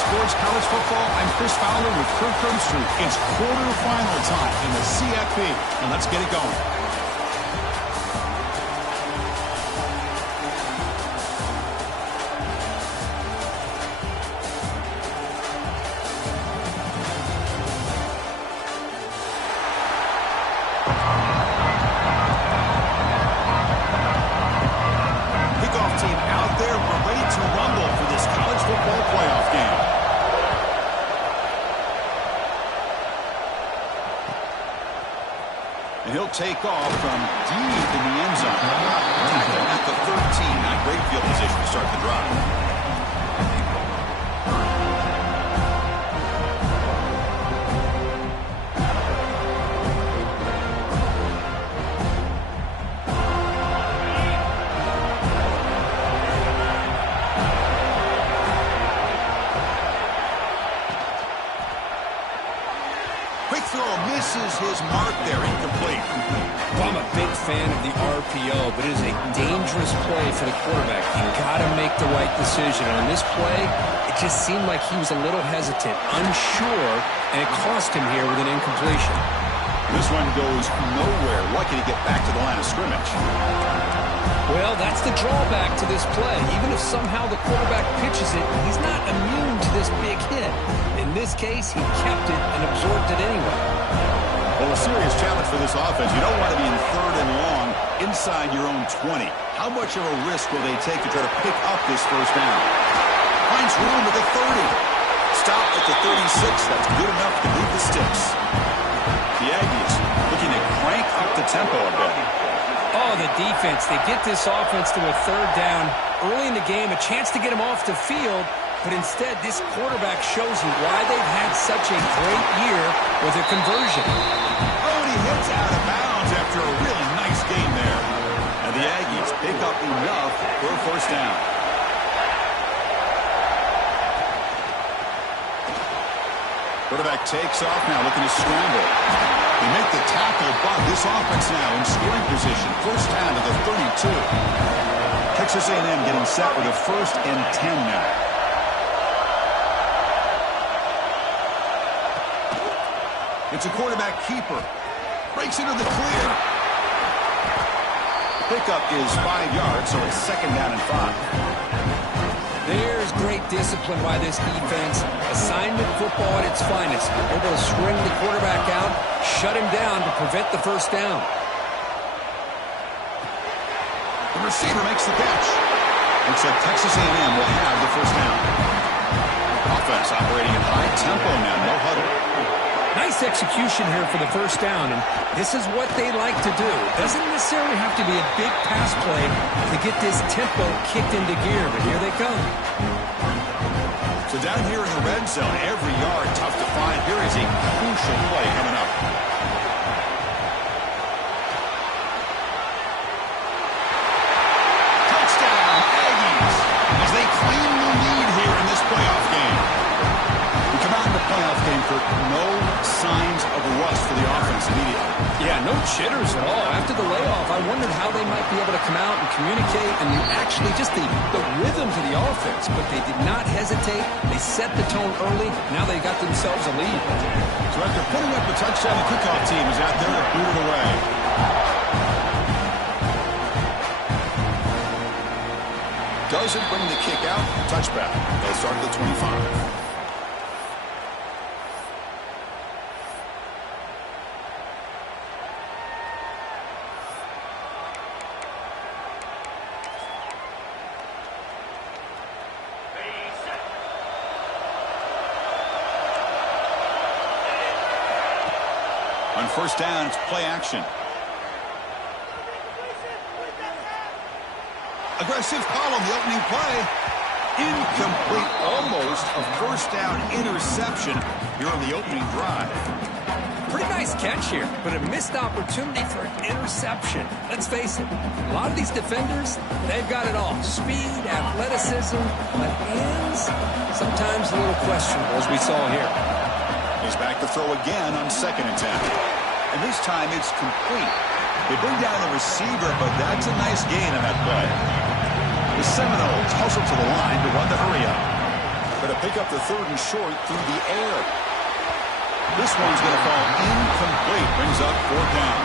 Sports College Football. I'm Chris Fowler with Kirk Herbstreit. It's quarterfinal time in the CFB, and let's get it going. And he'll take off from deep in the end zone. Tackle at the 13. Not great field position to start the drive. Quick throw misses his mark there, incomplete. Well, I'm a big fan of the RPO, but it is a dangerous play for the quarterback. You got to make the right decision. And on this play, it just seemed like he was a little hesitant, unsure, and it cost him here with an incompletion. This one goes nowhere. Lucky to get back to the line of scrimmage. Well, that's the drawback to this play. Even if somehow the quarterback pitches it, he's not immune to this big hit. In this case, he kept it and absorbed it anyway. Well, a serious challenge for this offense. You don't want to be in third and long inside your own 20. How much of a risk will they take to try to pick up this first down? Finds room at the 30. Stop at the 36. That's good enough to move the sticks. The Aggies looking to crank up the tempo a bit. Oh, the defense. They get this offense to a third down early in the game, a chance to get him off the field. But instead, this quarterback shows you why they've had such a great year with their conversion. Oh, and he hits out of bounds after a really nice game there. And the Aggies pick up enough for a first down. Quarterback takes off now, looking to scramble. They make the tackle, but this offense now in scoring position. First down to the 32. Texas A&M getting set with a 1st and 10 now. It's a quarterback keeper. Breaks into the clear. Pickup is 5 yards, so it's 2nd down and 5. There's great discipline by this defense. Assignment football at its finest. Able to string the quarterback out, shut him down to prevent the first down. The receiver makes the catch. Looks like Texas A&M will have the first down. Offense operating at high tempo now, no huddle. Nice execution here for the first down, and this is what they like to do. It doesn't necessarily have to be a big pass play to get this tempo kicked into gear, but here they come. So down here in the red zone, every yard tough to find. Here is a crucial play coming up. Touchdown, Aggies, as they claim the lead here in this playoff game. We come out in the playoff game for no signs of rust for the offense immediately. Yeah, no jitters at all. After the layoff, I wondered how they might be able to come out and communicate and actually just the rhythm to the offense. But they did not hesitate. They set the tone early. Now they got themselves a lead. So after putting up the touchdown, the kickoff team is out there to boot it away. Doesn't bring the kick out. Touchback. They'll start at the 25. On first down, it's play action. Aggressive call on the opening play. Incomplete, almost a first down interception here on the opening drive. Pretty nice catch here, but a missed opportunity for an interception. Let's face it, a lot of these defenders, they've got it all. Speed, athleticism, but hands, sometimes a little questionable, as we saw here. He's back to throw again on 2nd and 10. And this time it's complete. They bring down the receiver, but that's a nice gain on that play. The Seminoles hustle to the line to run the hurry up. But a pick up the 3rd and short through the air. This one's going to fall incomplete. Brings up 4th down.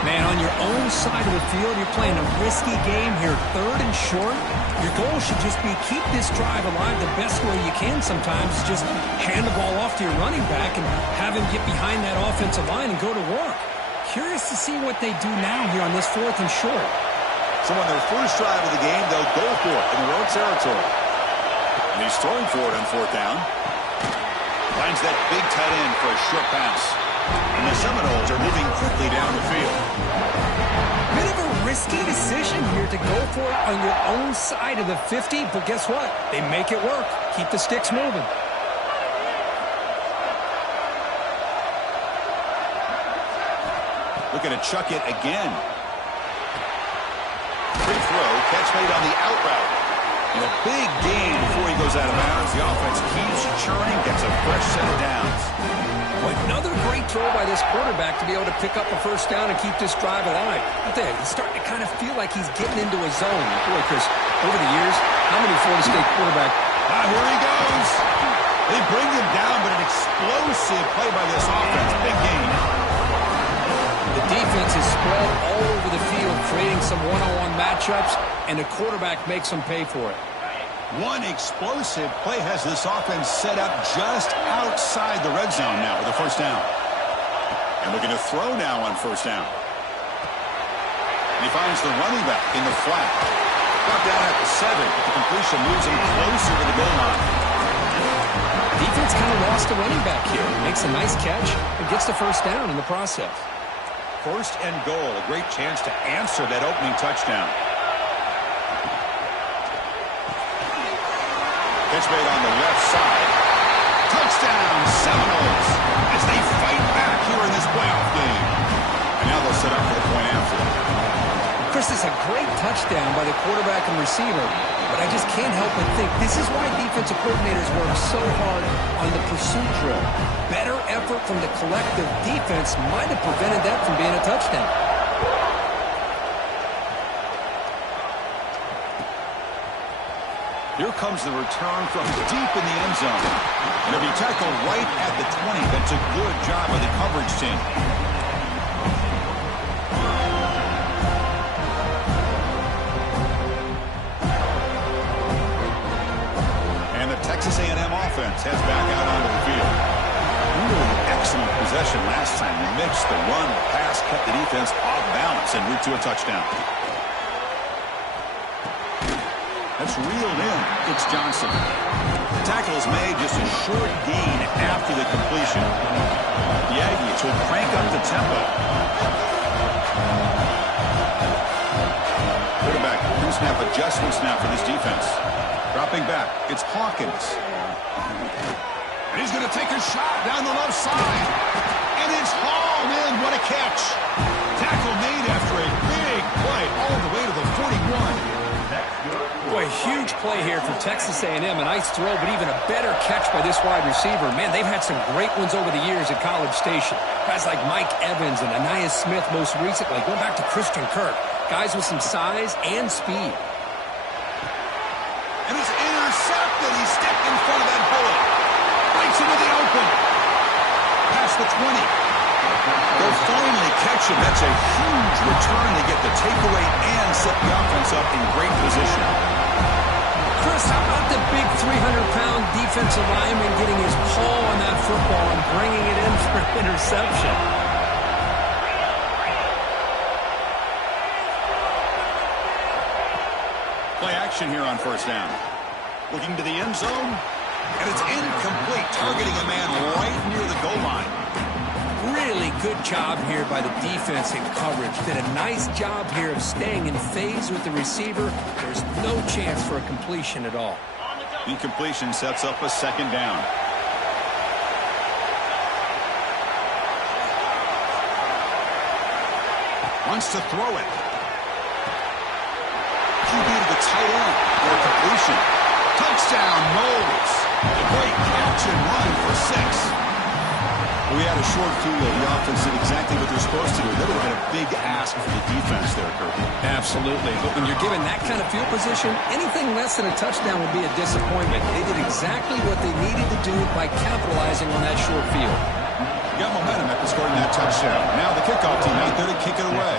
Man, on your own side of the field, you're playing a risky game here. 3rd and short. Your goal should just be keep this drive alive the best way you can sometimes. Just hand the ball off to your running back and have him get behind that offensive line and go to work. Curious to see what they do now here on this 4th and short. So on their first drive of the game, they'll go for it in their own territory. And he's throwing for it on 4th down. Finds that big tight end for a short pass. And the Seminoles are moving quickly down the field. Bit of a risky decision here to go for it on your own side of the 50, but guess what? They make it work. Keep the sticks moving. Looking to chuck it again. Big throw, catch made on the out route. And a big gain before he goes out of bounds. The offense keeps churning, gets a fresh set of downs. Well, another great throw by this quarterback to be able to pick up a 1st down and keep this drive alive. I tell you, he's starting to kind of feel like he's getting into a zone. Boy, Chris, over the years, how many Florida State quarterbacks? Here he goes. They bring him down, but an explosive play by this offense. Big gain. The defense is spread all over the field, creating some one-on-one matchups, and the quarterback makes them pay for it. One explosive play has this offense set up just outside the red zone now with a 1st down. And looking to throw now on 1st down. And he finds the running back in the flat. Brought down at the 7. The completion moves him closer to the goal line. Defense kind of lost a running back here. Makes a nice catch and gets the 1st down in the process. 1st and goal. A great chance to answer that opening touchdown. Catch made on the left side. Touchdown, Seminoles, as they fight back here in this playoff game. And now they'll set up for the point after. Chris, it's a great touchdown by the quarterback and receiver, but I just can't help but think this is why defensive coordinators work so hard on the pursuit drill. Better effort from the collective defense might have prevented that from being a touchdown. Here comes the return from deep in the end zone. And he'll be tackled right at the 20. That's a good job by the coverage team. And the Texas A&M offense heads back out onto the field. Really excellent possession last time. The mix, the run, the pass kept the defense off balance en route to a touchdown. That's reeled in. It's Johnson. The tackle is made just a short gain after the completion. The Aggies will crank up the tempo. Quarterback pre-snap adjustments now for this defense. Dropping back. It's Hawkins. And he's going to take a shot down the left side. And it's hauled in. What a catch. Tackle made after a big play all the way to the 41. Boy, huge play here for Texas A&M. A nice throw, but even a better catch by this wide receiver. Man, they've had some great ones over the years at College Station. Guys like Mike Evans and Anais Smith most recently. Going back to Christian Kirk. Guys with some size and speed. And it's intercepted. He stepped in front of that bullet. Breaks into the open. Past the 20. They'll finally catch him. That's a huge return. They get the takeaway and set the offense up in great position. Chris, how about the big 300-pound defensive lineman getting his paw on that football and bringing it in for an interception? Play action here on 1st down. Looking to the end zone, and it's incomplete, targeting a man right near the goal line. Really good job here by the defense in coverage. Did a nice job here of staying in phase with the receiver. There's no chance for a completion at all. Incompletion sets up a 2nd down. Wants to throw it. QB to the tight end for a completion. Touchdown, Knowles. A great catch and run for 6. We had a short field. The offense did exactly what they're supposed to do. That would have been a big ask for the defense there, Kirk. Absolutely. But when you're given that kind of field position, anything less than a touchdown would be a disappointment. They did exactly what they needed to do by capitalizing on that short field. Got momentum after scoring that touchdown. Now the kickoff team out there to kick it away.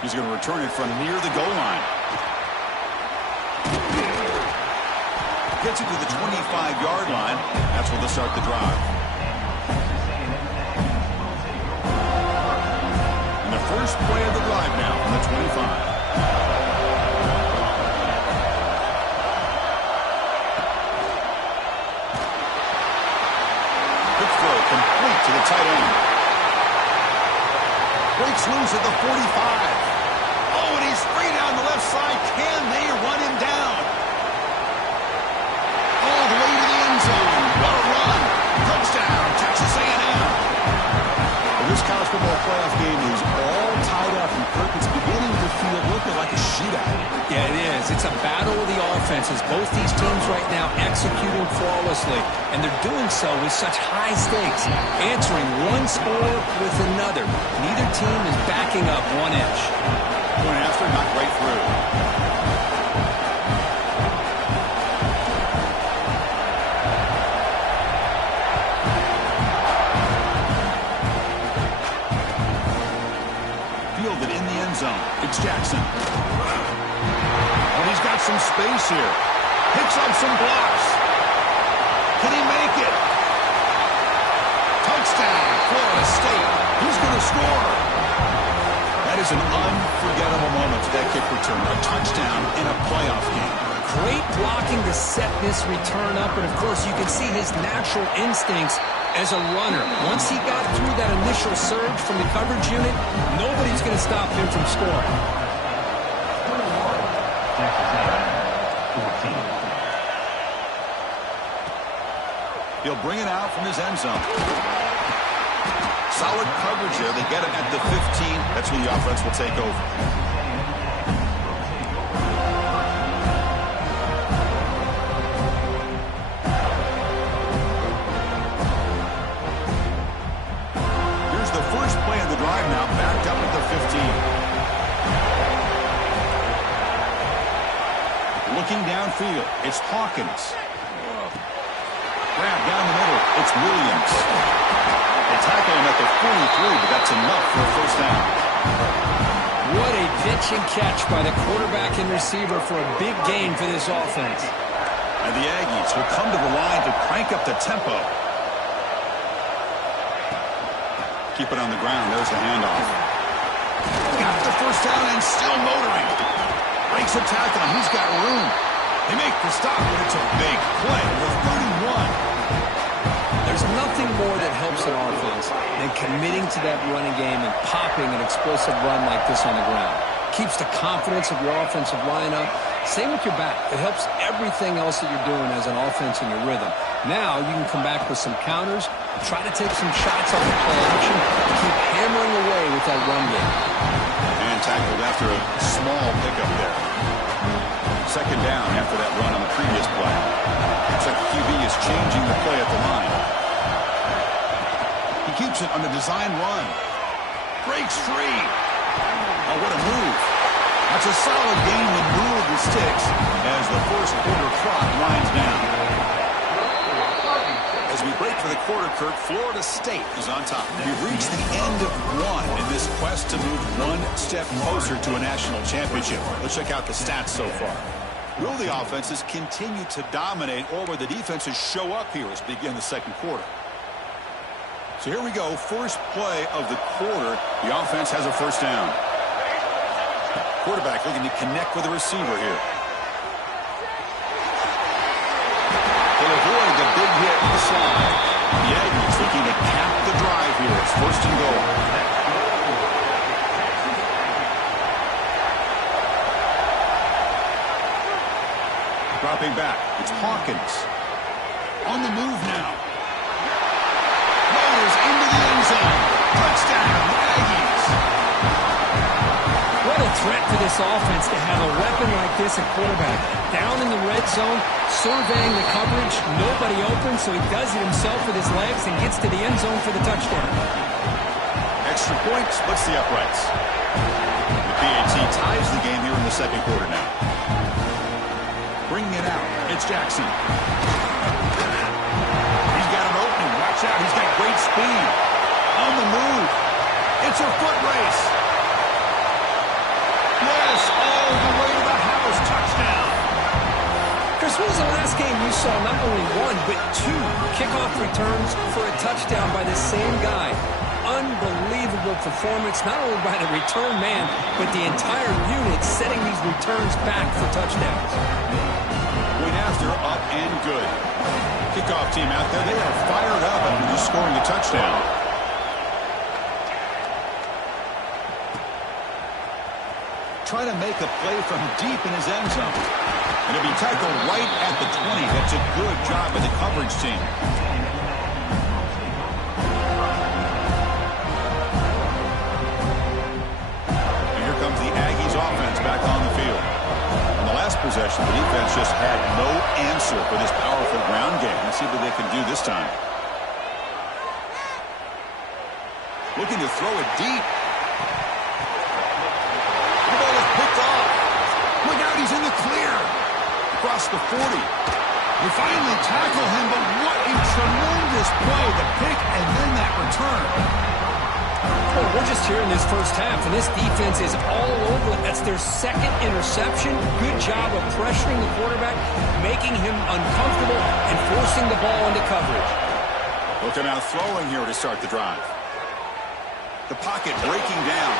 He's going to return it from near the goal line. Gets it to the 25-yard line. That's where they'll start the drive. And the first play of the drive now on the 25. Quick throw complete to the tight end. Breaks loose at the 45. Oh, and he's free down the left side. Can they run him down? All the way to the end zone. What a run. Touchdown, Texas A&M. Well, this college football playoff game is all tied up, and Kirk, it's beginning to feel looking like a shootout. Yeah, it is. It's a battle of the offenses. Both these teams right now executing flawlessly, and they're doing so with such high stakes, answering one score with another. Neither team is backing up 1 inch. Point after, knocked right through. Fielded in the end zone. It's Jackson. Oh, he's got some space here. Picks up some blocks. Can he make it? Touchdown, Florida State. Who's going to score? That is an unforgettable moment for that kick return. A touchdown in a playoff game. Great blocking to set this return up, and of course you can see his natural instincts as a runner. Once he got through that initial surge from the coverage unit, nobody's going to stop him from scoring. He'll bring it out from his end zone. Solid coverage there. They get him at the 15. That's when the offense will take over. Here's the first play of the drive now, backed up at the 15. Looking downfield, it's Hawkins. Grab down the middle, it's Williams. They tackle him at the 43, but that's enough for a first down. What a pitch and catch by the quarterback and receiver for a big gain for this offense. And the Aggies will come to the line to crank up the tempo. Keep it on the ground. There's the handoff. Got the first down and still motoring. Breaks a tackle, and he's got room. They make the stop, but it's a big play with 31. There's nothing more that helps an offense than committing to that running game and popping an explosive run like this on the ground. Keeps the confidence of your offensive lineup. Same with your back. It helps everything else that you're doing as an offense in your rhythm. Now you can come back with some counters, try to take some shots on the play action, and keep hammering away with that run game. And tackled after a small pickup there. Second down after that run on the previous play. Looks like the QB is changing the play at the line. He keeps it on the design run. Breaks free. Oh, what a move. That's a solid gain in the middle of the sticks as the first quarter clock winds down. As we break for the quarter, Kirk, Florida State is on top. We've reached the end of one in this quest to move one step closer to a national championship. Let's check out the stats so far. Will the offenses continue to dominate, or will the defenses show up here as we begin the second quarter? So here we go. First play of the quarter. The offense has a first down. Quarterback looking to connect with the receiver here. They'll avoid the big hit on the slide. The Aggies looking to cap the drive here. It's first and goal. Dropping back. It's Hawkins. On the move now. Motors into the end zone. Touchdown, Aggies. What a threat for this offense to have a weapon like this at quarterback. Down in the red zone, surveying the coverage, nobody open, so he does it himself with his legs and gets to the end zone for the touchdown. Extra point splits the uprights. The PAT ties the game here in the second quarter now. Bringing it out, it's Jackson. He's got an opening. Watch out, he's got great speed. On the move. It's a foot race. Yes, all the way to the house. Touchdown. Chris, when was the last game you saw not only one, but two kickoff returns for a touchdown by this same guy? Unbelievable performance, not only by the return man, but the entire unit setting these returns back for touchdowns. Point after, up and good. Kickoff team out there, they are fired up after just scoring a touchdown. Try to make a play from deep in his end zone. And it'll be tackled right at the 20. That's a good job by the coverage team. And here comes the Aggies offense back on the field. On the last possession, the defense just had no answer for this powerful ground game. Let's see what they can do this time. Looking to throw it deep. He's in the clear. Across the 40. We finally tackle him, but what a tremendous play. The pick and then that return. Well, we're just here in this first half, and this defense is all over it. That's their second interception. Good job of pressuring the quarterback, making him uncomfortable, and forcing the ball into coverage. Looking out throwing here to start the drive. The pocket breaking down.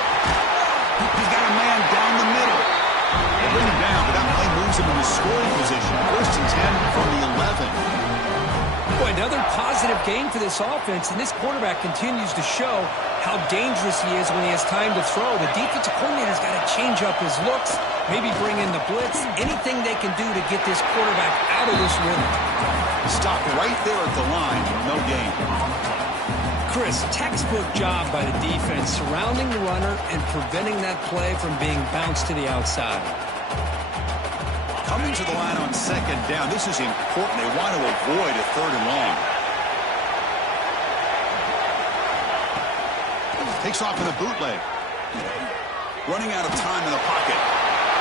He's got a man down the middle. They bring him down, but that play moves him into scoring position. 1st and 10 from the 11. Boy, another positive game for this offense, and this quarterback continues to show how dangerous he is when he has time to throw. The defensive coordinator's got to change up his looks, maybe bring in the blitz, anything they can do to get this quarterback out of this rhythm. Stop right there at the line, no gain. Chris, textbook job by the defense surrounding the runner and preventing that play from being bounced to the outside. Coming to the line on 2nd down. This is important. They want to avoid a 3rd and long. Takes off in a bootleg. Running out of time in the pocket.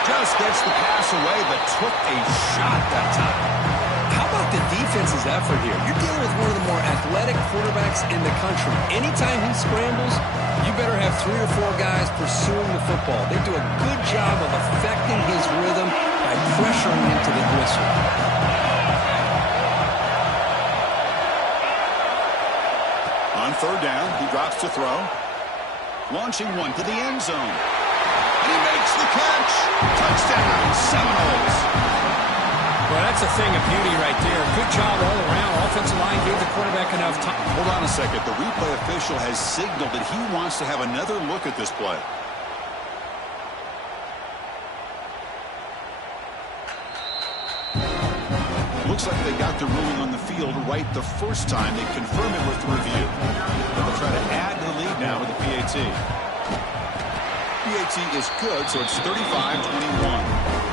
Just gets the pass away, but took a shot that time. How about the defense's effort here? You're dealing with one of the more athletic quarterbacks in the country. Anytime he scrambles, you better have 3 or 4 guys pursuing the football. They do a good job of affecting his rhythm by pressuring him to the whistle. On 3rd down, he drops to throw. Launching one to the end zone. And he makes the catch. Touchdown, Seminoles. Well, that's a thing of beauty right there. Good job all around. Offensive line gave the quarterback enough time. Hold on a second. The replay official has signaled that he wants to have another look at this play. Looks like they got the ruling on the field right the first time. They confirm it with the review. They'll try to add to the lead now with the PAT. PAT is good, so it's 35-21.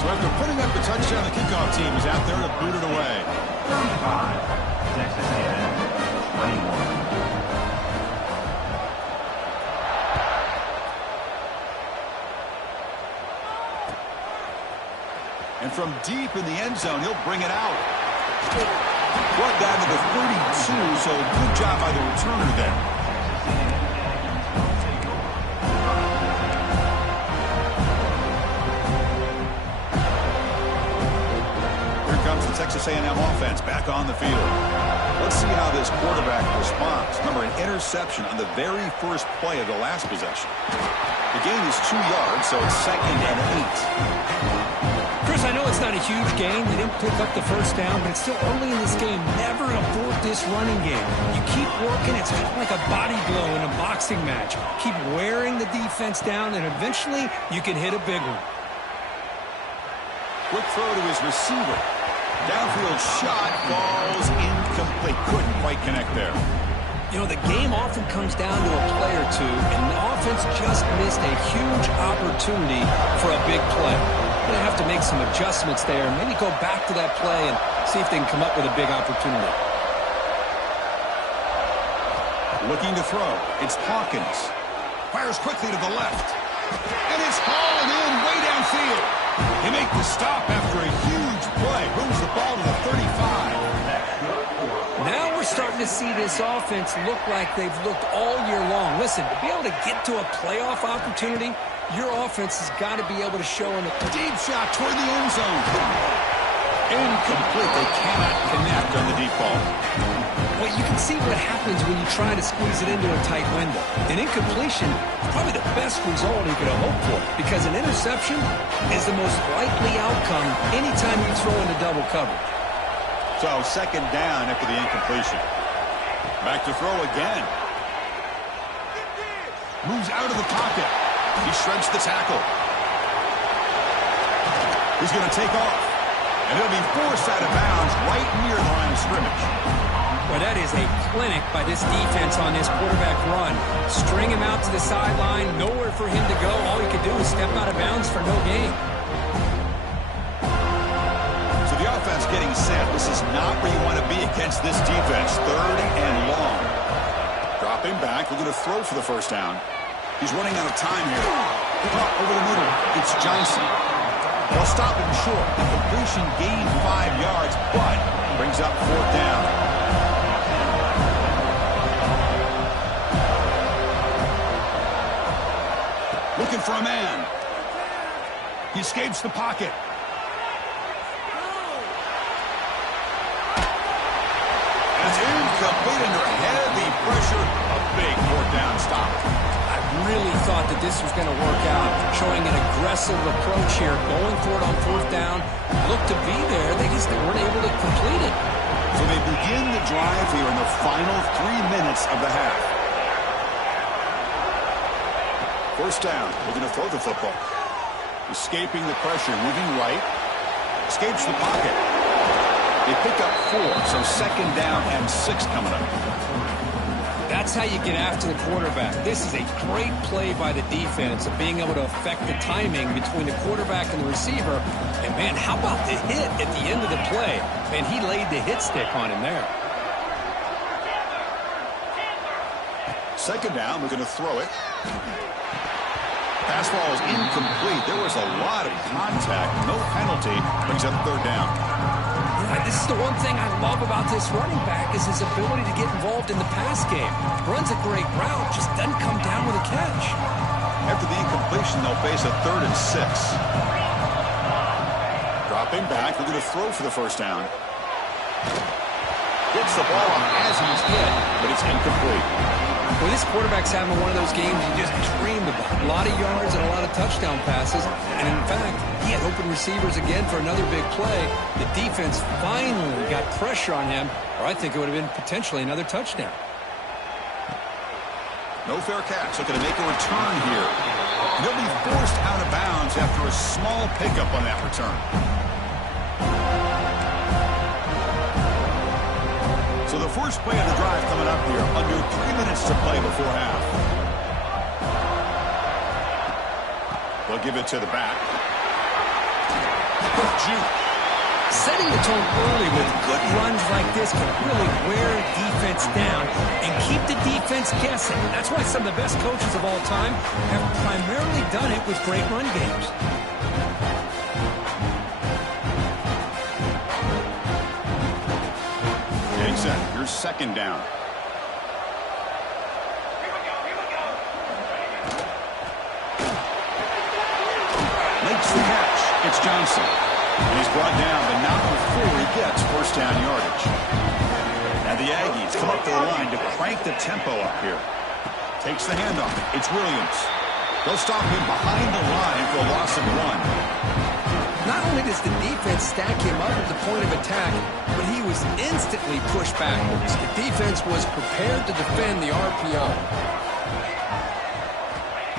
So after putting up the touchdown, the kickoff team is out there to boot it away. 35, Texas A&M, 21. And from deep in the end zone, he'll bring it out. Brought down to the 32, so good job by the returner there. Texas A&M offense back on the field. Let's see how this quarterback responds. Remember, an interception on the very first play of the last possession. The gain is 2 yards, so it's 2nd and 8. Chris, I know it's not a huge gain. They didn't pick up the first down, but it's still early in this game. Never abort this running game. You keep working. It's kind of like a body blow in a boxing match. Keep wearing the defense down, and eventually you can hit a big one. Quick throw to his receiver. Downfield shot falls incomplete. Couldn't quite connect there. You know, the game often comes down to a play or two, and the offense just missed a huge opportunity for a big play. They're going to have to make some adjustments there, and maybe go back to that play and see if they can come up with a big opportunity. Looking to throw. It's Hawkins. Fires quickly to the left. And it's hauled in way downfield. They make the stop after a huge play. Moves the ball to the 35. Now we're starting to see this offense look like they've looked all year long. Listen, to be able to get to a playoff opportunity, your offense has got to be able to show in the Deep shot toward the end zone. Incomplete. They cannot connect on the deep ball. Well, you can see what happens when you try to squeeze it into a tight window. An incompletion is probably the best result you could have hoped for, because an interception is the most likely outcome anytime you throw into double coverage. So second down after the incompletion. Back to throw again. Moves out of the pocket. He shreds the tackle. He's going to take off. And he'll be forced out of bounds right near the line of scrimmage. Well, that is a clinic by this defense on this quarterback run. String him out to the sideline, nowhere for him to go. All he could do is step out of bounds for no gain. So the offense getting set. This is not where you want to be against this defense. Third and long. Dropping back. We're going to throw for the first down. He's running out of time here. Over the middle. It's Johnson. They'll stop him short. The completion gained 5 yards, but brings up fourth down. Looking for a man. He escapes the pocket. That's incomplete under heavy pressure. A big fourth down stop. I really thought that this was going to work out, showing an aggressive approach here, going for it on fourth down. Looked to be there. They just weren't able to complete it. So they begin the drive here in the final 3 minutes of the half. First down. We're going to throw the football. Escaping the pressure, moving right. Escapes the pocket. They pick up 4, so second down and 6 coming up. That's how you get after the quarterback. This is a great play by the defense of being able to affect the timing between the quarterback and the receiver. And, man, how about the hit at the end of the play? Man, he laid the hit stick on him there. Second down, we're going to throw it. Pass ball is incomplete. There was a lot of contact. No penalty. Brings up third down. This is the one thing I love about this running back is his ability to get involved in the pass game. Runs a great route, just doesn't come down with a catch. After the incompletion, they'll face a 3rd and 6. Dropping back, we're going to throw for the first down. Gets the ball up as he's hit, but it's incomplete. Well, this quarterback's having one of those games you just dreamed about. A lot of yards and a lot of touchdown passes. And, in fact, he had open receivers again for another big play. The defense finally got pressure on him, or I think it would have been potentially another touchdown. No fair catch. Looking to make a return here. He'll be forced out of bounds after a small pickup on that return. So the first play of the drive coming up here. Under 3 minutes to play before half. They'll give it to the back. Juke. Setting the tone early with good runs like this can really wear defense down and keep the defense guessing. That's why some of the best coaches of all time have primarily done it with great run games. Getting set. Here's second down. Makes the catch. It's Johnson. And he's brought down, but not before he gets first down yardage. And the Aggies come up to the line to crank the tempo up here. Takes the handoff. It's Williams. They'll stop him behind the line for a loss of 1. Not only does the defense stack him up at the point of attack, but he was instantly pushed backwards. The defense was prepared to defend the RPO.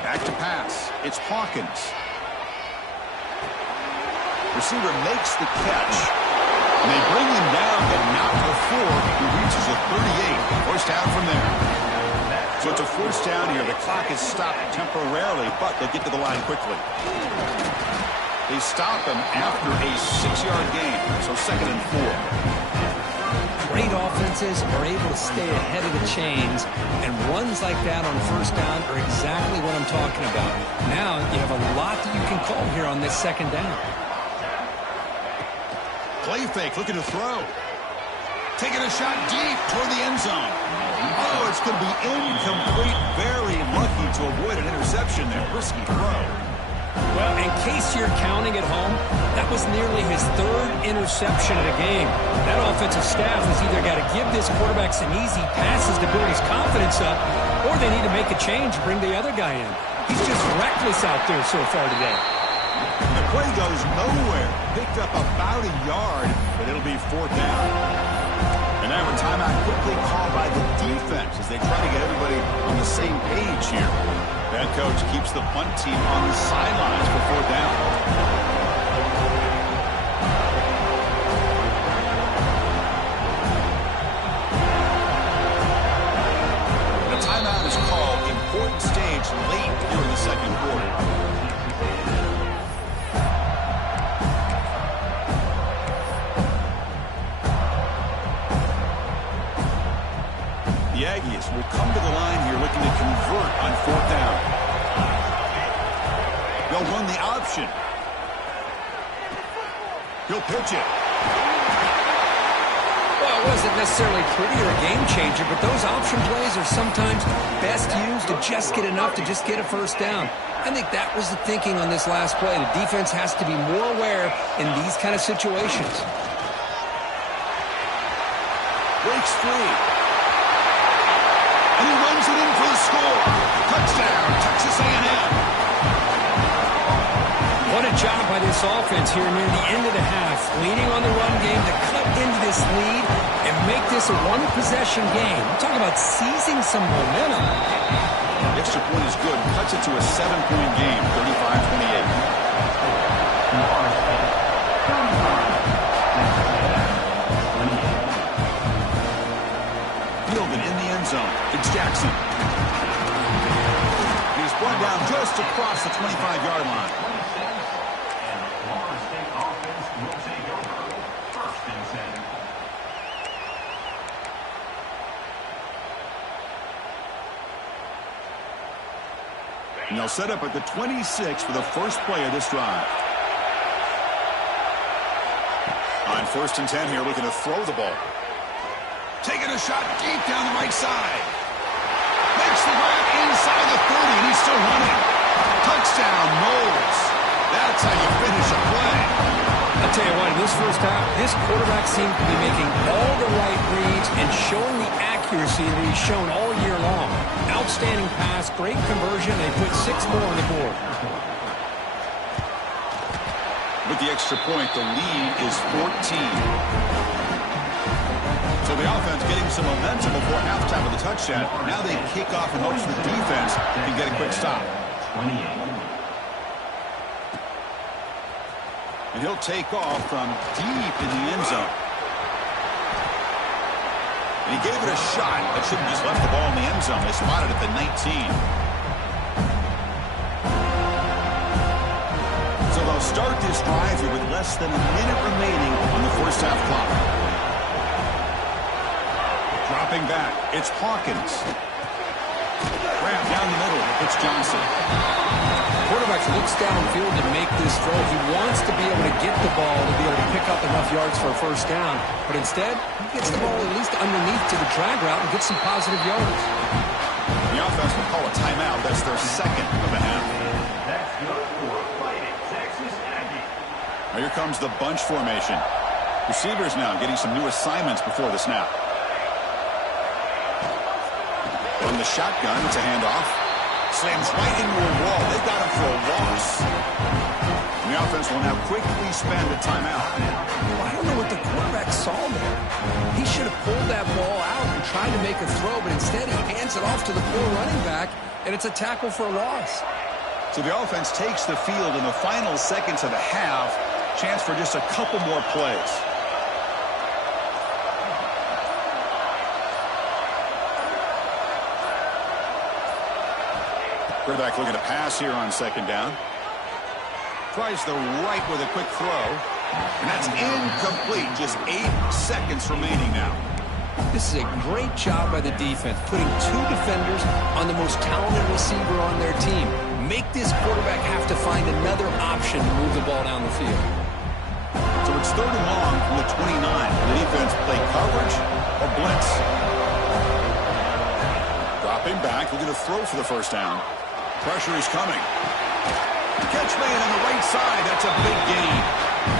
Back to pass. It's Hawkins. Receiver makes the catch. And they bring him down, but not before he reaches a 38. First down from there. So it's a first down here. The clock is stopped temporarily, but they get to the line quickly. They stop him after a 6-yard gain, so 2nd and 4. Great offenses are able to stay ahead of the chains, and runs like that on first down are exactly what I'm talking about. Now you have a lot that you can call here on this 2nd down. Play fake, looking to throw. Taking a shot deep toward the end zone. Oh, it's going to be incomplete. Very lucky to avoid an interception there. Risky throw. Well, in case you're counting at home, that was nearly his 3rd interception of the game. That offensive staff has either got to give this quarterback some easy passes to build his confidence up, or they need to make a change and bring the other guy in. He's just reckless out there so far today. The play goes nowhere. Picked up about a yard, but it'll be 4th down. And now a timeout quickly called by the defense as they try to get everybody on the same page here. Head coach keeps the punt team on the sidelines for 4th down. The timeout is called. Important stage late here in the 2nd quarter. The Aggies will come to the line here looking to convert on 4th down. They'll run the option. He'll pitch it. Well, it wasn't necessarily pretty or a game changer, but those option plays are sometimes best used to just get enough to just get a first down. I think that was the thinking on this last play. The defense has to be more aware in these kind of situations. Breaks free. And he runs it in for the score. Touchdown, Texas A&M. What a job by this offense here near the end of the half. Leaning on the run game to cut into this lead and make this a one-possession game. Talk about seizing some momentum. The extra point is good. Cuts it to a 7-point game, 35-28. Fielded in the end zone. It's Jackson. He's brought down just across the 25-yard line. And they'll set up at the 26 for the first play of this drive. On 1st and 10 here, looking to throw the ball. Taking a shot deep down the right side. Makes the grab inside the 30, and he's still running. Touchdown, Knowles. That's how you finish a play. I'll tell you what, in this first half, this quarterback seemed to be making all the right reads and showing the accuracy that he's shown all year long. Outstanding pass, great conversion. They put 6 more on the board. With the extra point, the lead is 14. So the offense getting some momentum before halftime with the touchdown. Now they kick off in hopes the defense can get a quick stop. 28. And he'll take off from deep in the end zone. And he gave it a shot, but should have just left the ball in the end zone. They spotted at the 19. So they'll start this drive here with less than a minute remaining on the first half clock. Dropping back, it's Hawkins. Grab down the middle, it's Johnson. Quarterback looks downfield to make this throw. He wants to be able to get the ball to be able to pick up enough yards for a first down. But instead, he gets the ball at least underneath to the drag route and gets some positive yards. The offense will call a timeout. That's their 2nd of the half. That's good for Fighting Texas Aggie. Now here comes the bunch formation. Receivers now getting some new assignments before the snap. From the shotgun, it's a handoff. Slams right into a wall. They've got him for a loss. And the offense will now quickly spend a timeout. Well, I don't know what the quarterback saw there. He should have pulled that ball out and tried to make a throw, but instead he hands it off to the poor running back, and it's a tackle for a loss. So the offense takes the field in the final seconds of the half. Chance for just a couple more plays. Quarterback looking to pass here on second down. Tries the right with a quick throw. And that's incomplete. Just 8 seconds remaining now. This is a great job by the defense, putting 2 defenders on the most talented receiver on their team. Make this quarterback have to find another option to move the ball down the field. So it's 3rd and long from the 29. The defense play coverage or blitz. Dropping back, looking to throw for the first down. Pressure is coming. Catch made on the right side. That's a big gain.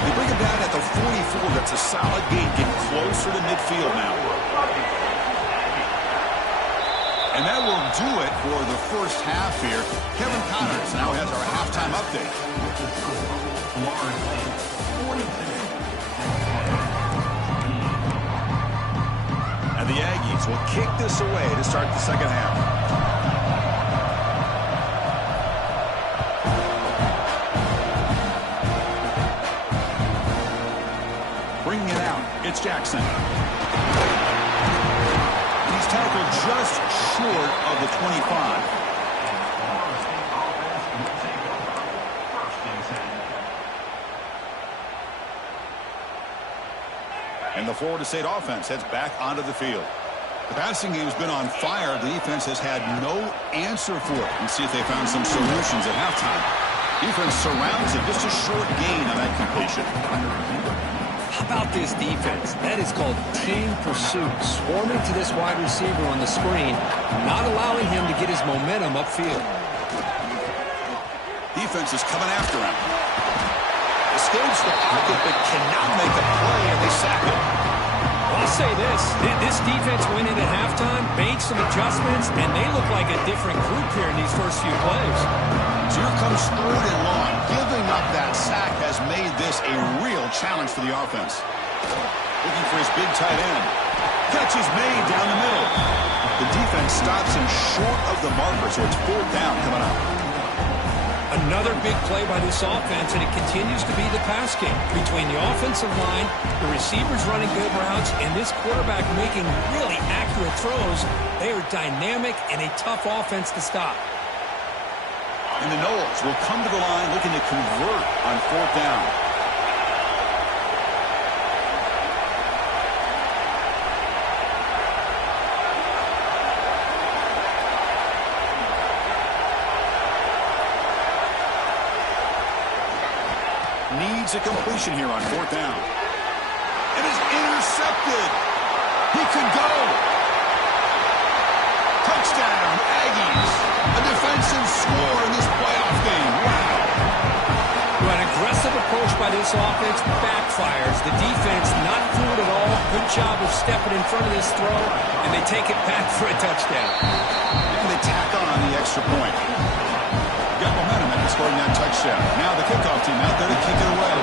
They bring him down at the 44. That's a solid gain. Getting closer to midfield now. And that will do it for the first half here. Kevin Connors now has our halftime update. And the Aggies will kick this away to start the second half. Bringing it out, it's Jackson. He's tackled just short of the 25. And the Florida State offense heads back onto the field. The passing game's been on fire. The defense has had no answer for it. Let's see if they found some solutions at halftime. Defense surrounds him. Just a short gain on that completion. How about this defense? That is called team pursuit. Swarming to this wide receiver on the screen, not allowing him to get his momentum upfield. Defense is coming after him. Escapes the pocket, but cannot make a play, and they sack him. Well, I'll say this. This defense went in at halftime, made some adjustments, and they look like a different group here in these first few plays. So here comes 3rd and long. Giving up that sack has made this a real challenge for the offense. Looking for his big tight end. Catch is made down the middle. The defense stops him short of the marker, so it's 4th down coming up. Another big play by this offense, and it continues to be the pass game. Between the offensive line, the receivers running good routes, and this quarterback making really accurate throws, they are dynamic and a tough offense to stop. And the Noles will come to the line looking to convert on 4th down. Needs a completion here on 4th down. And is intercepted. He could go. Touchdown, Aggies. A defensive score in this playoff game. Wow. Well, an aggressive approach by this offense backfires. The defense not fooled at all. Good job of stepping in front of this throw, and they take it back for a touchdown. And they tack on the extra point. Got momentum after scoring that touchdown. Now the kickoff team out there to kick it away.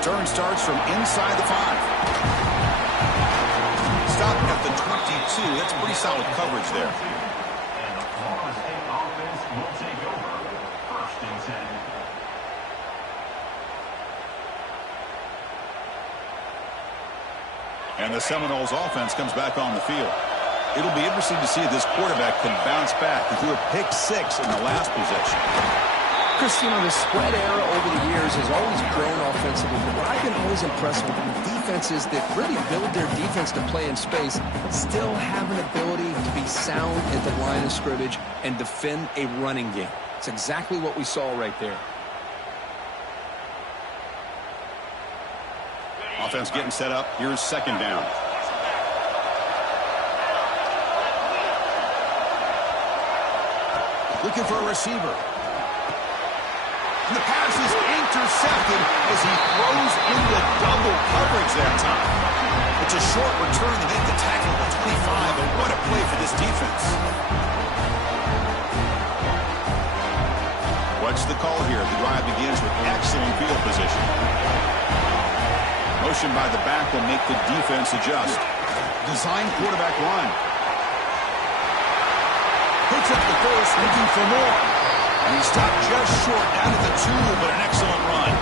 Return starts from inside the 5. Stop at the 22. That's pretty solid coverage there. And the Florida State offense will take over 1st and 10. And the Seminoles offense comes back on the field. It'll be interesting to see if this quarterback can bounce back. He threw a pick 6 in the last possession. Chris, you know, the spread era over the years has always grown offensively, but what I've been always impressed with defenses that really build their defense to play in space still have an ability to be sound at the line of scrimmage and defend a running game. It's exactly what we saw right there. Offense getting set up. Here's 2nd down. Looking for a receiver. And the pass is intercepted as he throws into double coverage that time. It's a short return to make the tackle at the 25, but what a play for this defense. What's the call here? The drive begins with excellent field position. Motion by the back will make the defense adjust. Design quarterback run. Picks up the first, looking for more. And he stopped just short down to the 2, but an excellent run.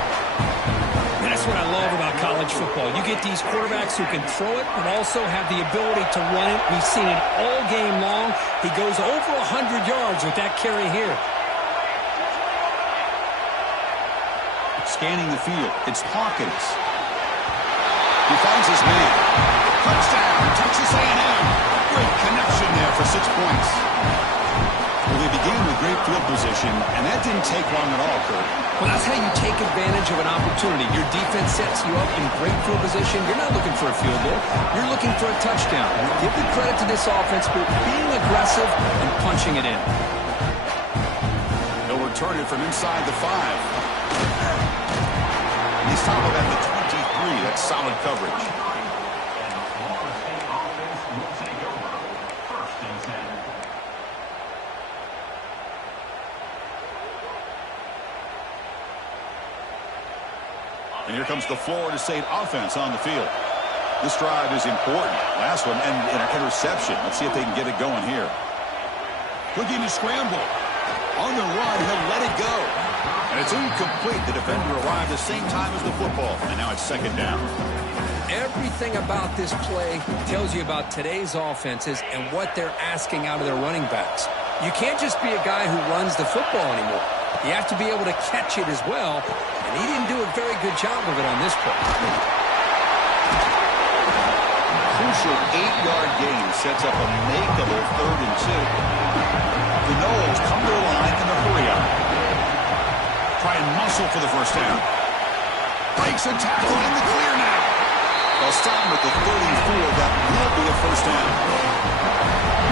And that's what I love about college college football. You get these quarterbacks who can throw it, but also have the ability to run it. We've seen it all game long. He goes over 100 yards with that carry here. Scanning the field, it's Hawkins. He finds his man. Touchdown, Texas A&M. Great connection there for 6 points. Well, they began with great field position, and that didn't take long at all, Kurt. Well, that's how you take advantage of an opportunity. Your defense sets you up in great field position. You're not looking for a field goal. You're looking for a touchdown. Give the credit to this offense for being aggressive and punching it in. They'll return it from inside the 5. They stop him at the 23. That's solid coverage. And the Florida State offense will take over. 1st and 10. And here comes the Florida State offense on the field. This drive is important. Last one, and an interception. Let's see if they can get it going here. Looking to scramble. On the run, he'll let it go. And it's incomplete. The defender arrived the same time as the football. And now it's 2nd down. Everything about this play tells you about today's offenses and what they're asking out of their running backs. You can't just be a guy who runs the football anymore. You have to be able to catch it as well, and he didn't do a very good job of it on this play. Crucial 8-yard gain sets up a makeable 3rd and 2. The Noles come to the line in the hurry up. Try and muscle for the 1st down. Breaks a tackle in the clear now. They'll stop him at the 34. That will be a 1st down.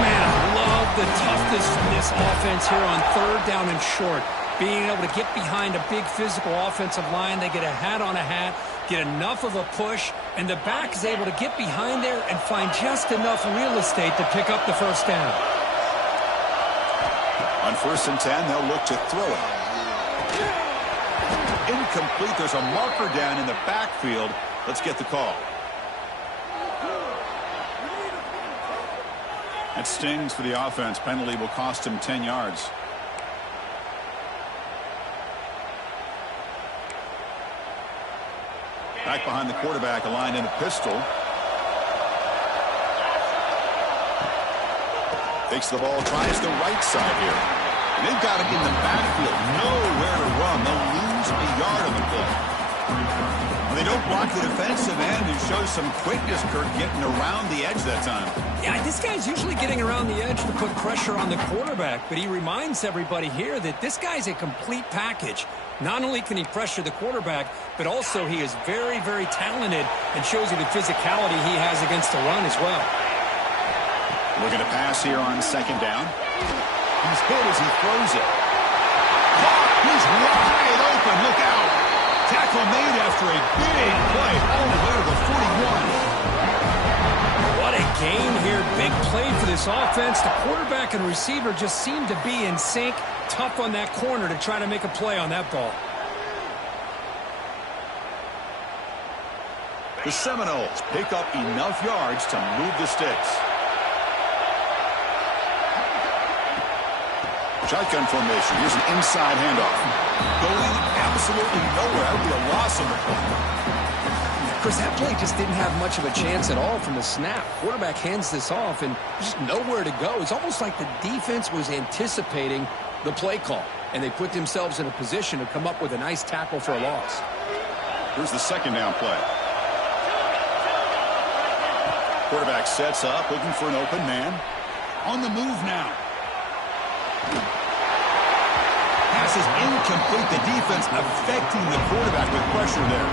Man, I love the toughness from this offense here on 3rd down and short. Being able to get behind a big physical offensive line. They get a hat on a hat, get enough of a push, and the back is able to get behind there and find just enough real estate to pick up the 1st down. On 1st and 10, they'll look to throw it. Incomplete. There's a marker down in the backfield. Let's get the call. That stings for the offense. Penalty will cost him 10 yards. Back behind the quarterback, aligned in a pistol. Takes the ball, tries the right side here. And they've got him in the backfield. Nowhere to run. They'll lose a yard on the play. Well, they don't block the defensive end and show some quickness, Kurt, getting around the edge that time. Yeah, this guy's usually getting around the edge to put pressure on the quarterback, but he reminds everybody here that this guy's a complete package. Not only can he pressure the quarterback, but also he is very, very talented and shows you the physicality he has against the run as well. Looking to pass here on 2nd down. He's hit as he throws it. He's wide open. Look out. Tackle made after a big play all the way to the 41. What a gain here. Big play for this offense. The quarterback and receiver just seem to be in sync. Tough on that corner to try to make a play on that ball. The Seminoles pick up enough yards to move the sticks. Shotgun formation. Here's an inside handoff. Going absolutely nowhere. That would be a loss on the play. Chris, that play just didn't have much of a chance at all from the snap. Quarterback hands this off and just nowhere to go. It's almost like the defense was anticipating the play call, and they put themselves in a position to come up with a nice tackle for a loss. Here's the 2nd down play. Quarterback sets up, looking for an open man. On the move now. Pass is incomplete. The defense affecting the quarterback with pressure there.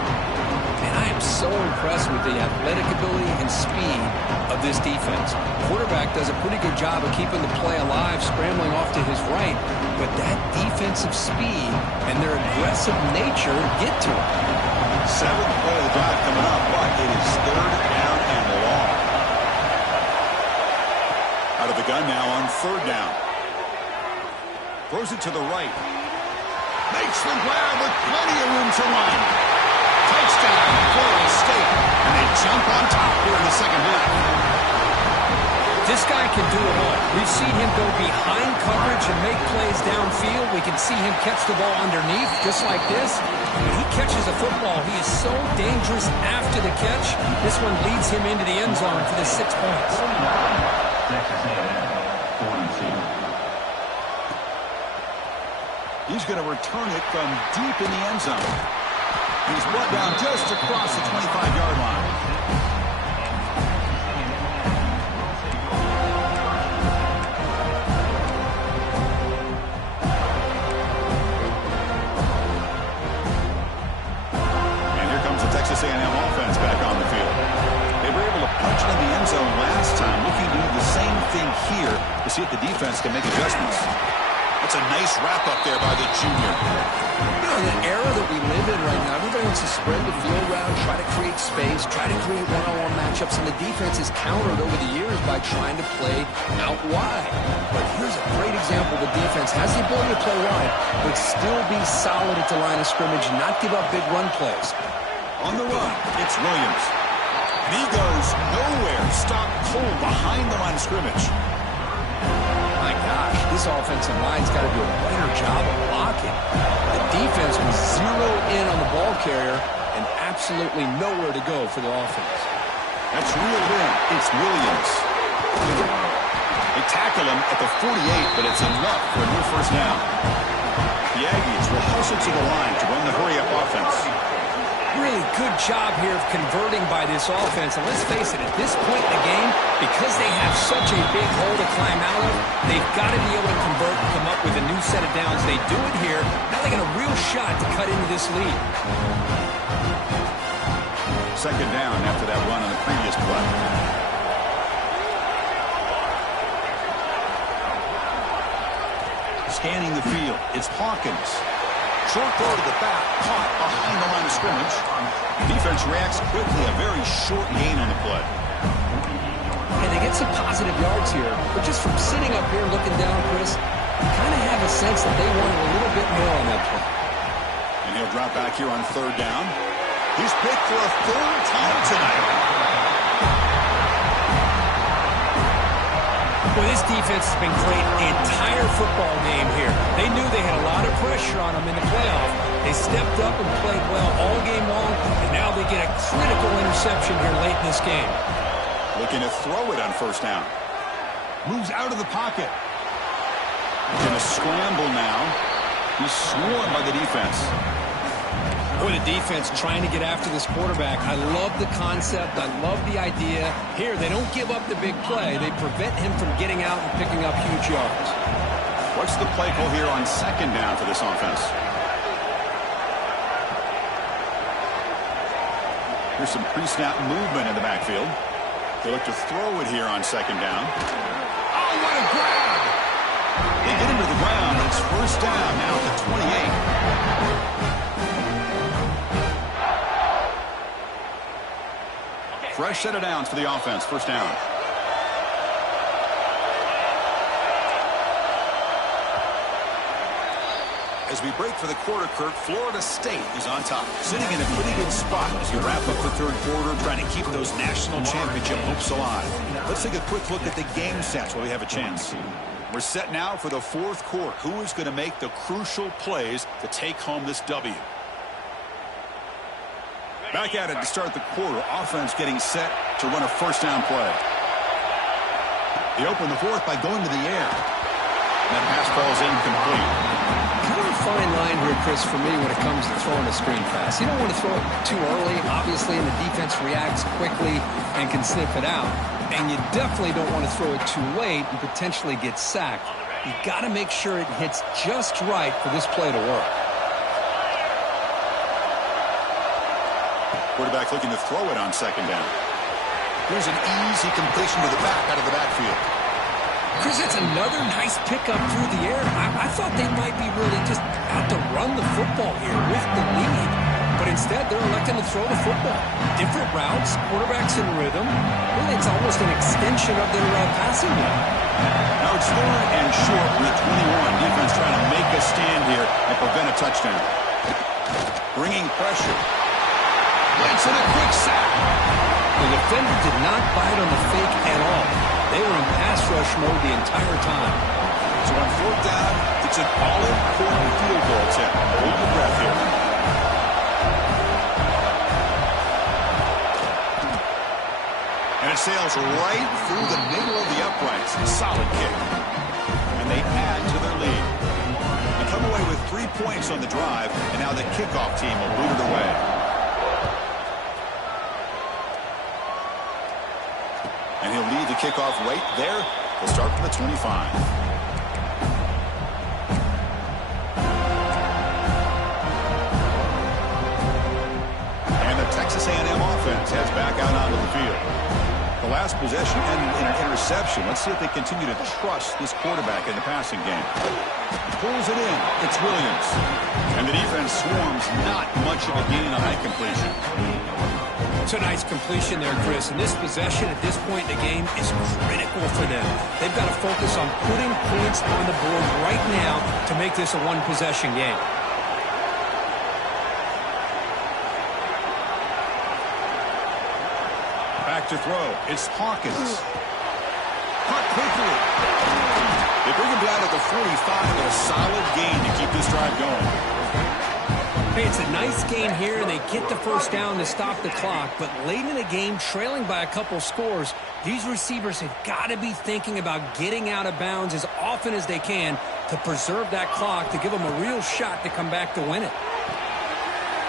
And I am so impressed with the athletic ability and speed of this defense. Quarterback does a pretty good job of keeping the play alive, scrambling off to his right. But that defensive speed and their aggressive nature get to him. 7th play of the drive coming up, but it is 3rd down and long. Out of the gun now on 3rd down. Throws it to the right. Makes the grab with plenty of room to run. Touchdown, Florida State. And they jump on top here in the 2nd half. This guy can do it all. We've seen him go behind coverage and make plays downfield. We can see him catch the ball underneath, just like this. When he catches a football, he is so dangerous after the catch. This one leads him into the end zone for the 6 points. He's going to return it from deep in the end zone. He's brought down just across the 25-yard line. Texas A&M offense back on the field. They were able to punch it in the end zone last time, looking to do the same thing here to see if the defense can make adjustments. That's a nice wrap-up there by the junior. You know, in the era that we live in right now, everybody wants to spread the field around, try to create space, try to create one-on-one matchups, and the defense is countered over the years by trying to play out wide. But here's a great example. The defense has the ability to play wide, but still be solid at the line of scrimmage and not give up big run plays. On the run, it's Williams. And he goes nowhere. Stop cold behind the line of scrimmage. My gosh, this offensive line's got to do a better job of blocking. The defense was zeroed in on the ball carrier and absolutely nowhere to go for the offense. That's reeled in. It's Williams. They tackle him at the 48, but it's enough for a new first down. The Aggies will hustle to the line to run the hurry-up offense. Really good job here of converting by this offense. And let's face it, at this point in the game, because they have such a big hole to climb out of, they've got to be able to convert and come up with a new set of downs. They do it here. Now they got a real shot to cut into this lead. Second down after that run on the previous play. Scanning the field, it's Hawkins. Short throw to the back, caught behind the line of scrimmage. Defense reacts quickly, a very short gain on the play. And they get some positive yards here, but just from sitting up here looking down, Chris, you kind of have a sense that they wanted a little bit more on that play. And he'll drop back here on third down. He's picked for a third time tonight. Well, this defense has been great the entire football game here. They knew they had a lot of pressure on them in the playoff. They stepped up and played well all game long, and now they get a critical interception here late in this game. Looking to throw it on first down. Moves out of the pocket. Going to scramble now. He's swarmed by the defense. Boy, the defense trying to get after this quarterback. I love the concept. I love the idea. Here, they don't give up the big play. They prevent him from getting out and picking up huge yards. What's the play call here on second down for this offense? Here's some pre-snap movement in the backfield. They look to throw it here on second down. Oh, what a grab! They get him to the ground. It's first down now at the 28. Fresh set of downs for the offense. First down. As we break for the quarter, Kurt, Florida State is on top, sitting in a pretty good spot as you wrap up the third quarter, trying to keep those national championship hopes alive. Let's take a quick look at the game sets while we have a chance. We're set now for the fourth quarter. Who is going to make the crucial plays to take home this W? Back at it to start the quarter. Offense getting set to run a first down play. They open the fourth by going to the air. That pass falls incomplete. Kind of a fine line here, Chris, for me when it comes to throwing a screen pass. You don't want to throw it too early, obviously, and the defense reacts quickly and can sniff it out. And you definitely don't want to throw it too late and potentially get sacked. You got to make sure it hits just right for this play to work. Quarterback looking to throw it on second down. Here's an easy completion to the back out of the backfield. Chris, that's another nice pickup through the air. I thought they might be really just out to run the football here with the lead. But instead, they're electing to throw the football. Different routes, quarterbacks in rhythm. Really, it's almost an extension of their passing game. Now it's third and short from the 21. Defense trying to make a stand here and prevent a touchdown. Bringing pressure. It's in a quick sack. The defender did not bite on the fake at all. They were in pass rush mode the entire time. So on fourth down, it's an all-important field goal attempt. Hold your breath here. And it sails right through the middle of the uprights. Solid kick. And they add to their lead. They come away with 3 points on the drive, and now the kickoff team will boot it away. And he'll lead the kickoff right there. We'll start from the 25. Texas A&M offense heads back out onto the field. The last possession ended in an interception. Let's see if they continue to trust this quarterback in the passing game. Pulls it in. It's Williams. And the defense swarms. Not much of a gain on that completion. It's a nice completion there, Chris. And this possession at this point in the game is critical for them. They've got to focus on putting points on the board right now to make this a one-possession game. Back to throw. It's Hawkins. Caught quickly. They bring him down at the 45, and a solid gain to keep this drive going. Hey, it's a nice game here, and they get the first down to stop the clock. But late in the game, trailing by a couple scores, these receivers have got to be thinking about getting out of bounds as often as they can to preserve that clock, to give them a real shot to come back to win it.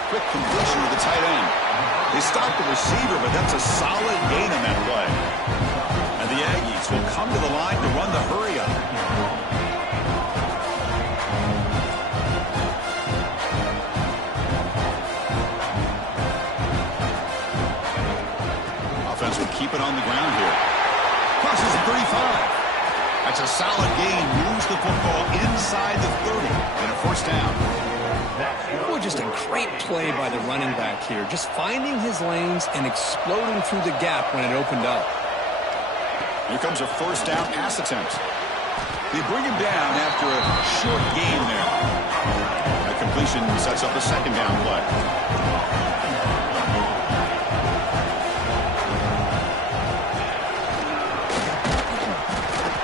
Quick completion to the tight end. They stop the receiver, but that's a solid gain on that play. And the Aggies will come to the line to run the hurry-up. Offense will keep it on the ground here. Crosses the 35. That's a solid gain. Moves the football inside the 30 and a first down. Boy, just a great play by the running back here. Just finding his lanes and exploding through the gap when it opened up. Here comes a first down pass attempt. They bring him down after a short gain there. That completion sets up a second down play.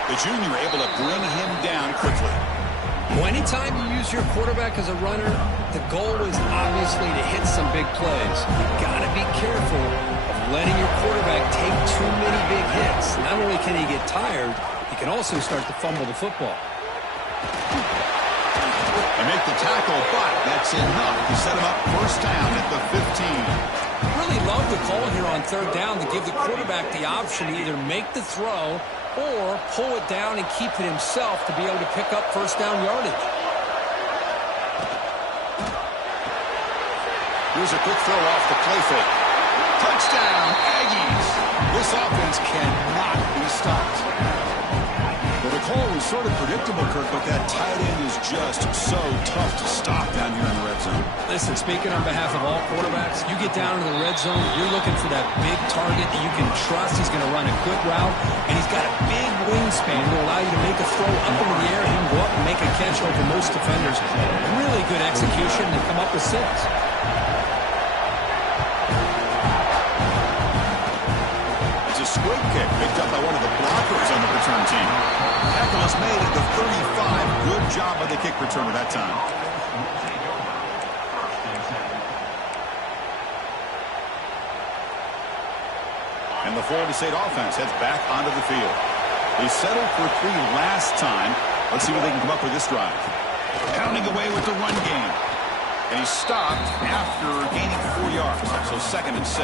The junior able to bring him down quickly. Well, anytime you use your quarterback as a runner, the goal is obviously to hit some big plays. You've got to be careful of letting your quarterback take too many big hits. Not only can he get tired, he can also start to fumble the football. They make the tackle, but that's enough to set him up first down at the 15. Really love the call here on third down to give the quarterback the option to either make the throw or pull it down and keep it himself to be able to pick up first down yardage. Here's a quick throw off the play fake. Touchdown, Aggies! This offense cannot be stopped. Well, the call was sort of predictable, Kirk, but that tight end is just so tough to stop down here in the red zone. Listen, speaking on behalf of all quarterbacks, you get down into the red zone, you're looking for that big target that you can trust. He's going to run a good route, and he's got a big wingspan to allow you to make a throw up into the air. He can go up and make a catch over most defenders. Really good execution to come up with 6. It's a squib kick picked up by one of the blockers on the return team. Tackle is made at the 35. Good job by the kick returner that time. And the Florida State offense heads back onto the field. They settled for 3 last time. Let's see what they can come up with this drive. Pounding away with the run game. And he stopped after gaining 4 yards. So 2nd and 6.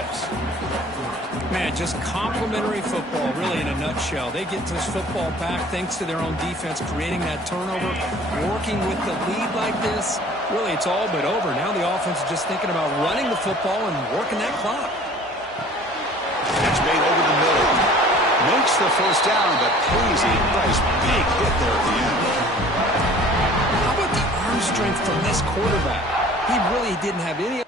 Man, just complimentary football, really in a nutshell. They get this football back thanks to their own defense, creating that turnover, working with the lead like this. Really, it's all but over. Now the offense is just thinking about running the football and working that clock. Catch made over the middle. Makes the first down, but pays a nice big hit there at the end. How about the arm strength from this quarterback? He really didn't have any...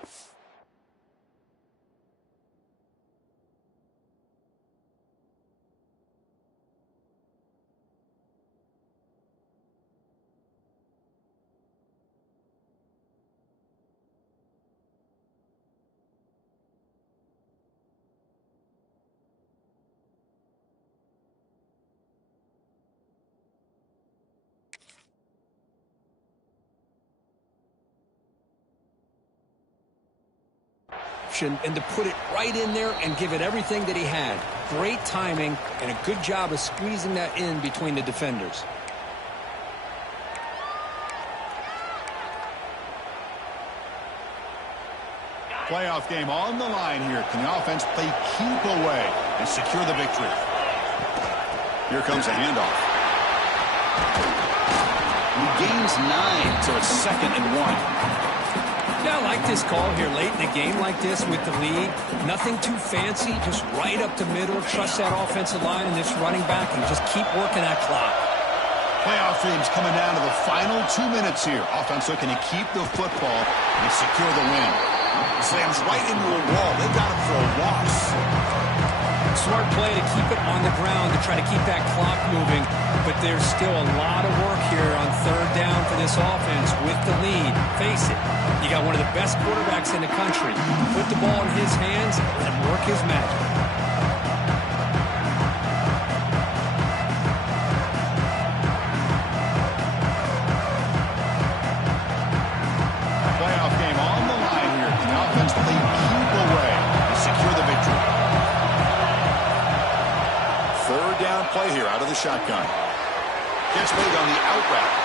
option than to put it right in there and give it everything that he had. Great timing and a good job of squeezing that in between the defenders. Playoff game on the line here. Can the offense play keep away and secure the victory? Here comes a handoff. He gains 9, so it's 2nd and 1. Yeah, I like this call here late in a game like this with the lead. Nothing too fancy, just right up the middle. Trust that offensive line and this running back and just keep working that clock. Playoff games coming down to the final 2 minutes here. Offense looking to keep the football and secure the win. Slams right into a wall. They got him for a loss. Smart play to keep it on the ground to try to keep that clock moving. But there's still a lot of work here on 3rd down for this offense with the lead. Face it, you got one of the best quarterbacks in the country. Put the ball in his hands and work his magic. Playoff game on the line here. Can the offense play keep away and secure the victory? 3rd down play here out of the shotgun. Gets made on the out route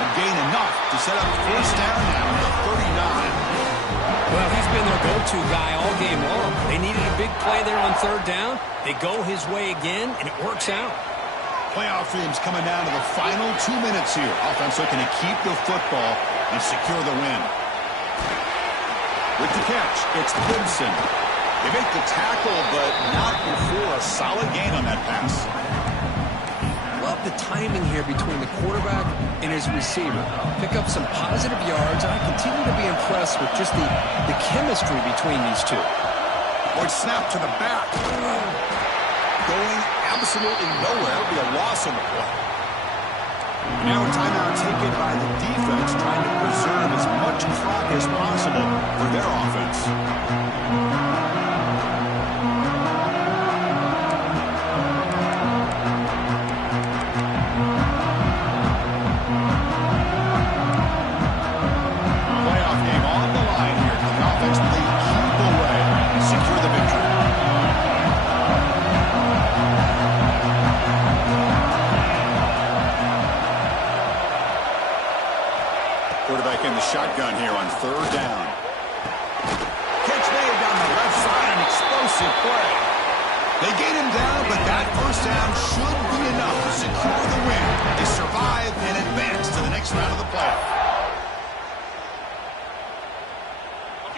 and gain enough to set up 1st down now at the 39. Well, he's been their go-to guy all game long. They needed a big play there on 3rd down. They go his way again, and it works out. Playoff games coming down to the final 2 minutes here. Offense looking to keep the football and secure the win. With the catch, it's Gibson. They make the tackle, but not before a solid gain on that pass. Love the timing here between the quarterback and his receiver. Pick up some positive yards, and I continue to be impressed with just the chemistry between these two. Or snap to the back. Going absolutely nowhere. It'll be a loss on the play. Now a timeout taken by the defense, trying to preserve as much clock as possible for their offense. Playoff game on the line here. Can the offense play keep away and secure the victory? Quarterback in the shotgun here on 3rd down. Catch made down the left side, an explosive play. They gain him down, but that 1st down should be enough to secure the win. They survive and advance to the next round of the playoff.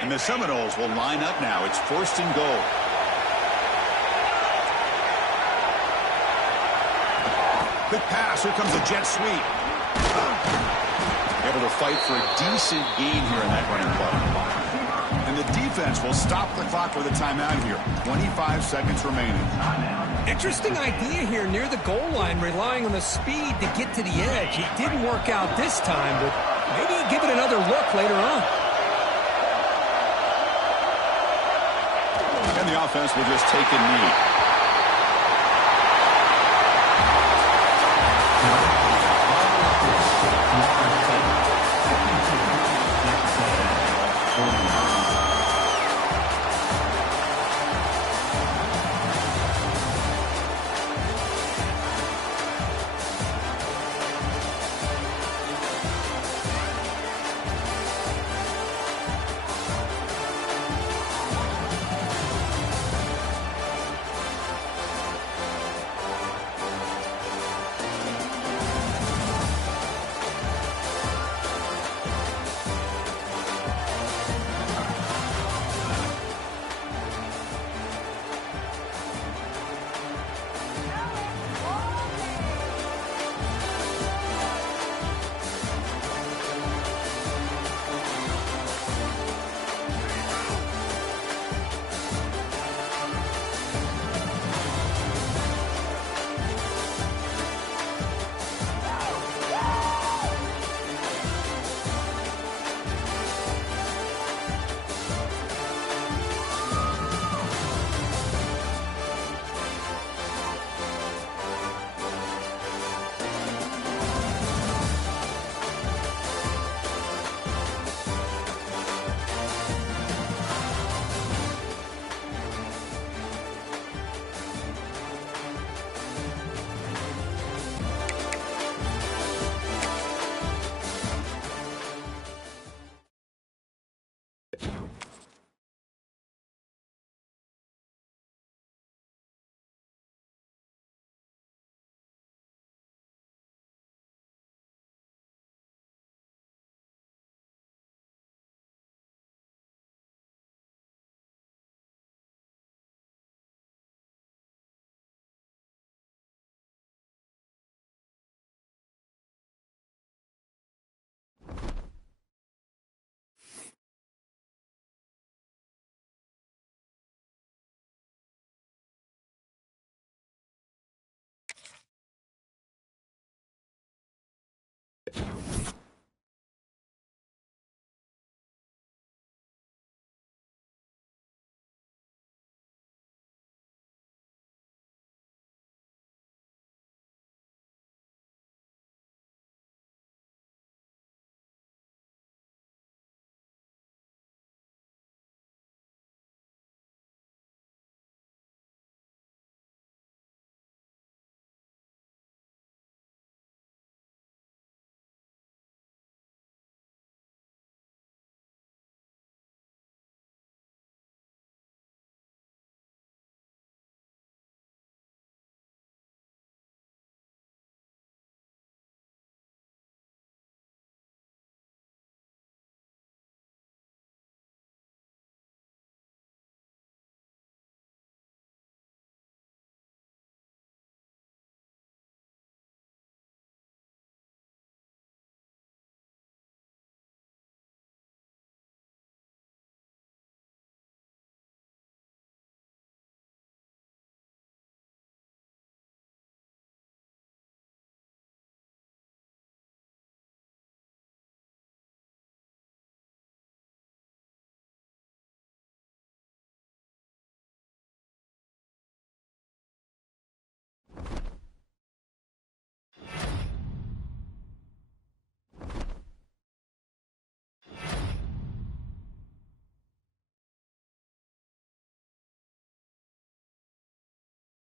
And the Seminoles will line up now. It's 1st and goal. Quick pass. Here comes a jet sweep. Able to fight for a decent gain here in that running play. And the defense will stop the clock with a timeout here. 25 seconds remaining. Interesting idea here near the goal line, relying on the speed to get to the edge. It didn't work out this time, but maybe give it another look later on. And the offense will just take a knee.